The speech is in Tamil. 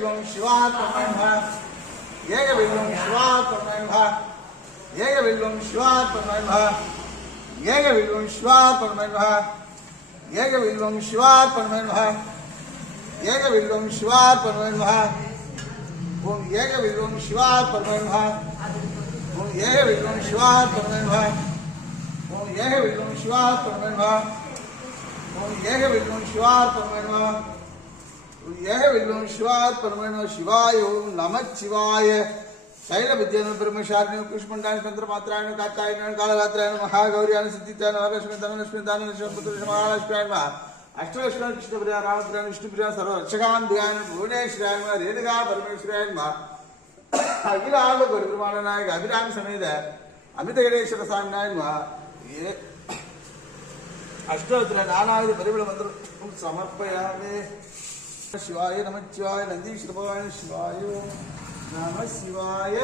ஏகவில்வம் சிவாத்மனை நமः ஏகவில்வம் சிவாத்மனை நமः ஏகவில்வம் சிவாத்மனை நமः ஏகவில்வம் சிவாத்மனை நமः ஏகவில்வம் சிவாத்மனை நமः ஏகவில்வம் சிவாத்மனை நமः ஓம் ஏகவில்வம் சிவாத்மனை நமः ஓம் ஏகவில்வம் சிவாத்மனை நமः ஓம் ஏகவில்வம் சிவாத்மனை நமः ஓம் ஏகவில்வம் சிவாத்மனை நமः ஏகவில்வம் சிவாத்மனை நமः சிவாய ஓம் நமச்சிவாய शैलविद्यान ब्रह्मशारिण पुष्पंडान चंद्रमात्रायण कात्यायन कालरात्रायण महागौर्यान सिद्धित्यान वरलक्ष्मी धनलक्ष्मी दानलक्ष्मी पुत्रलक्ष्मी महालक्ष्मी अष्टलक्ष्मी कृष्णप्रिया रामप्रिया विष्णुप्रिया सर्वरक्षकान् ध्यान भुवनेश्वरायण रेणुका परमेश्वरायण अखिल आलो गुरुब्रह्मांड नायक अभिराम समेत अमित गणेश्वर स्वामी नायक ये अष्टोत्तर नानाविध परिमल मंत्र समर्पयामि शिवाय नमः शिवाय नंदीश्वर भगवान शिवाय नमः शिवाय